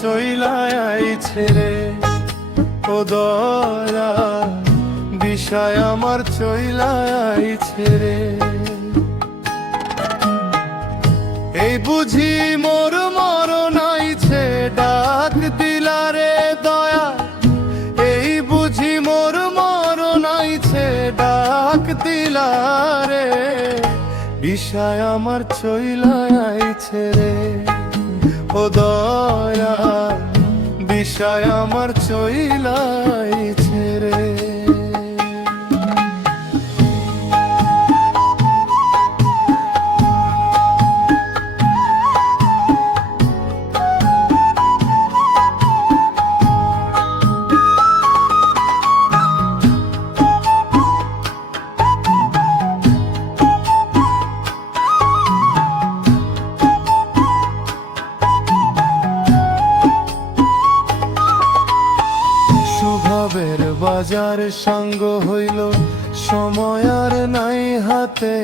চইলায় আইছে রে, ও দয়া বিষয় আমার চইলায় আইছে রে। এই বুঝি মোর মরণ আইছে, ডাক দিলারে দয়া। এই বুঝি মোর মরণ আইছে, ডাক দিলারে। বিষয় আমার চইলায় আইছে রে, ও দয়া বিষয় আমার চইলায় আইছে রে। স্বভাবের বাজার সঙ্গ হইল, সময় আর নাই হাতে।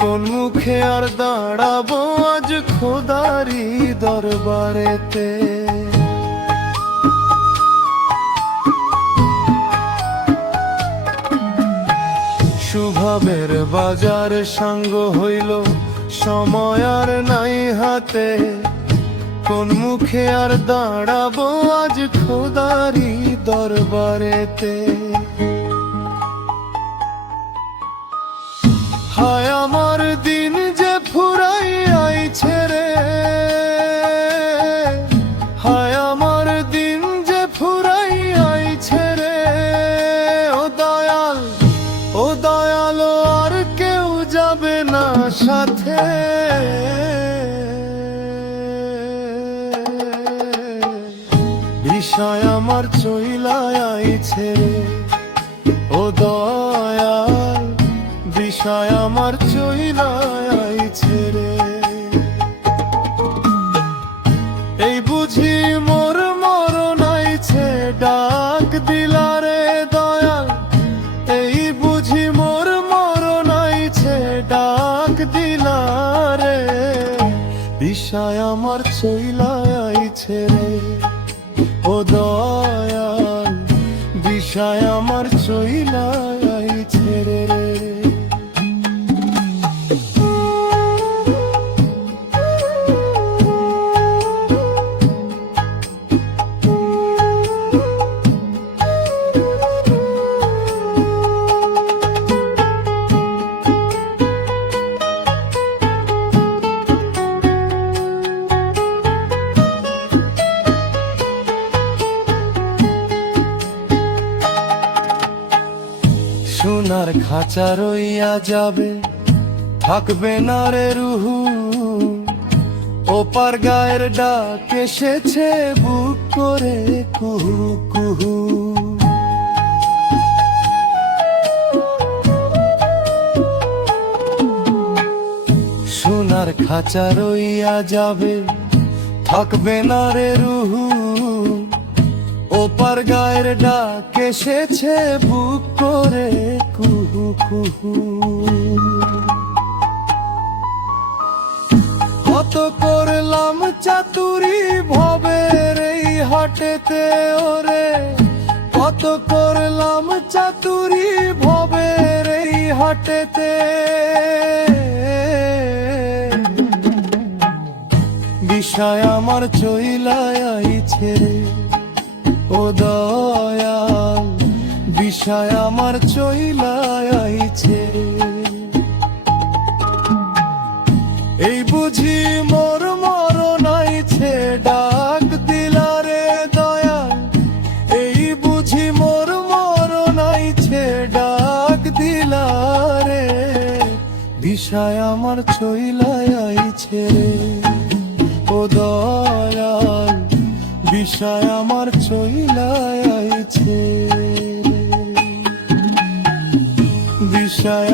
কোন মুখে আর দাঁড়াবো আজ খোদারি দরবারেতে। স্বভাবের বাজার সঙ্গ হইল, সময় আর নাই হাতে। কোন মুখে আর দাঁড়াবো আজ খোদারি দরবারেতে। হায় আমার দিন যে ফুরাই আইছে রে, হায় আমার দিন যে ফুরাই আইছে রে। ও দয়াল, ও দয়াল আর কেউ যাবে না সাথে। বিষয় আমার চইলায় আইছে, ও দয়াল বিষয় আমার চইলায় আইছে রে। এই বুঝি মোর মরণ আইছে, ডাক দিলারে দয়াল। এই বুঝি মোর মরণ আইছে, ডাক দিলারে। বিষয় আমার চইলায় আইছে রে, ও দয়াল বিষয় আমার চইলায় আইছে রে। সোনার খাঁচা রইয়া যাবে, থাকবে না রে রুহু। ওপার গায়ের ডাক এসেছে বুক করে কুহু কুহু। সোনার খাঁচা রইয়া যাবে, থাকবে না রে রুহু। ওপার গায়ের ডাক এসেছে বুক করে কুহু কুহু। কত করলাম চাতুরি ভবের এই হাটেতে ওরে, কত করলাম চাতুরি ভবের এই হাটেতে। বিষয় আমার চইলায় আইছে, ও দয়াল বিষয় আমার চইলায় আইছে। এই বুঝি মোর মরণ আইছে, ডাক দিলারে দয়াল। এই বুঝি মোর মরণ আইছে, ডাক দিলারে। বিষয় আমার চইলায় আইছে, ও দয়াল বিষয় আমার চইলায় আইছে, বিষয়